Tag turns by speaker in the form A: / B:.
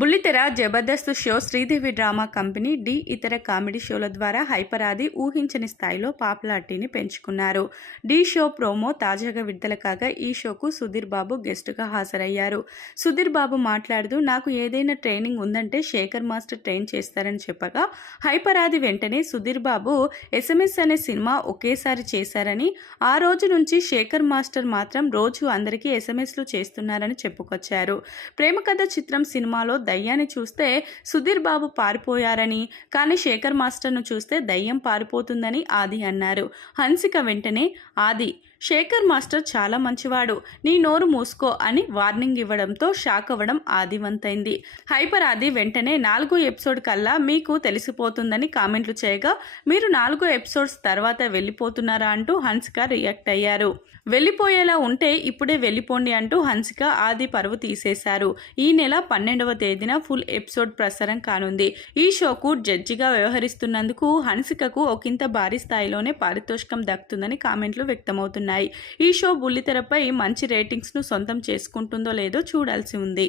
A: బుల్లితెర Jabardasth show Sridevi drama company Dhee ఇతర comedy షోల ద్వారా హైపరాది ఊహించని స్థాయిలో పాపులారిటీని పెంచుకున్నారు. డి షో ప్రోమో తాజాగా విడుదల కాగా ఈ షోకు సుధీర్ బాబు గెస్టుగా హాజరయ్యారు. సుధీర్ బాబు మాట్లాడుతూ నాకు ఏదైనా ట్రైనింగ్ ఉందంటే శేఖర్ మాస్టర్ ట్రైన్ చేస్తారని చెప్పగా హైపరాది వెంటనే సుధీర్ బాబు ఎస్ఎంఎస్ అనే సినిమా ఒకేసారి చేశారని ఆ రోజు నుంచి శేఖర్ మాస్టర్ మాత్రం రోజు అందరికీ ఎస్ఎంఎస్లు చేస్తున్నారని చెప్పుకొచ్చారు. ప్రేమ కథ చిత్రం సినిమాలో దయ్యాన్ని చూస్తే సుధీర్ బాబు పారిపోయారని కానీ శేఖర్ మాస్టర్ను చూస్తే దయ్యం పారిపోతుందని ఆది అన్నారు. హన్సిక వెంటనే ఆది శేఖర్ మాస్టర్ చాలా మంచివాడు నీ నోరు మూసుకో అని వార్నింగ్ ఇవ్వడంతో షాక్ అవ్వడం ఆదివంతైంది. హైపర్ ఆది వెంటనే నాలుగో ఎపిసోడ్ కల్లా మీకు తెలిసిపోతుందని కామెంట్లు చేయగా మీరు నాలుగో ఎపిసోడ్స్ తర్వాత వెళ్ళిపోతున్నారా అంటూ హన్సిక రియాక్ట్ అయ్యారు. వెళ్ళిపోయేలా ఉంటే ఇప్పుడే వెళ్ళిపోండి అంటూ హన్సిక ఆది పరువు తీసేశారు. ఈ నెల పన్నెండవ తేదీన ఫుల్ ఎపిసోడ్ ప్రసారం కానుంది. ఈ షోకు జడ్జిగా వ్యవహరిస్తున్నందుకు హన్సికకు ఒకంత భారీ స్థాయిలోనే పారితోషికం దక్కుతుందని కామెంట్లు వ్యక్తమవుతున్నాయి. ఈ షో బుల్లితెరపై మంచి రేటింగ్స్ను సొంతం చేసుకుంటుందో లేదో చూడాల్సి ఉంది.